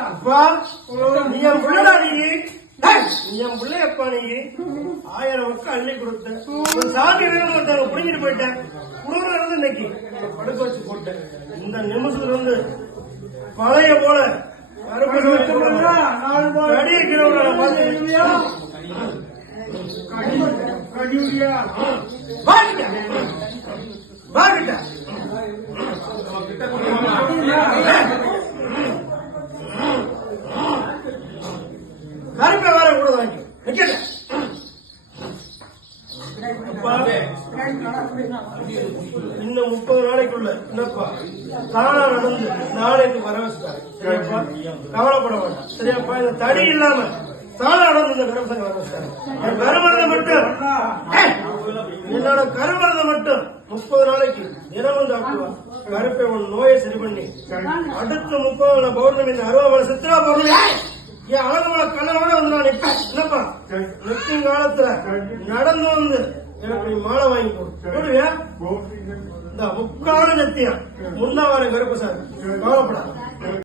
அப்பா நீ என் பிள்ளடா, நீ என் பிள்ளையப்பா, நீ 1000 மக்கள் அள்ளி கொடுத்த ஒரு சாமி வேணும் ஒருத்தவங்க புடிங்கிட்டு போயிட்டேன். குடும்பம் இருந்து இன்னைக்கு படுக்க வச்சு போட்டேன். இந்த நிமிஷத்துல இருந்து பழைய போல கருப்பை வேற கூட வாங்கி இன்னும் 30 நாளைக்குள்ள என்னப்பா தானா நடந்து நாளைக்கு வர வச்சுட்டாரு. சரியாப்பா, கவலைப்பட வேண்டாம். சரியாப்பா, இந்த தடி இல்லாம தானா நடந்து இந்த கருப்பசங்க வர வச்சுட்டாரு. என் கருமரத்தை மட்டும் என்னோட கருமரத்தை மட்டும் 30 நாளைக்கு தினமும் சாப்பிடுவா. கருப்பை உன் நோயை சரி பண்ணி அடுத்த 30 பௌர்ணமி இந்த 60 சித்ரா பௌர்ணமி என் அழகோட கல்லோட வந்து நான் நிற்பேன். என்னப்பா நிற்கும் காலத்துல நடந்து வந்து எனக்கு நீ மாலை வாங்கி போடுவியா? இந்த முக்காடு நெத்தியா முன்ன வர கருப்பு சார் கவலைப்படாத.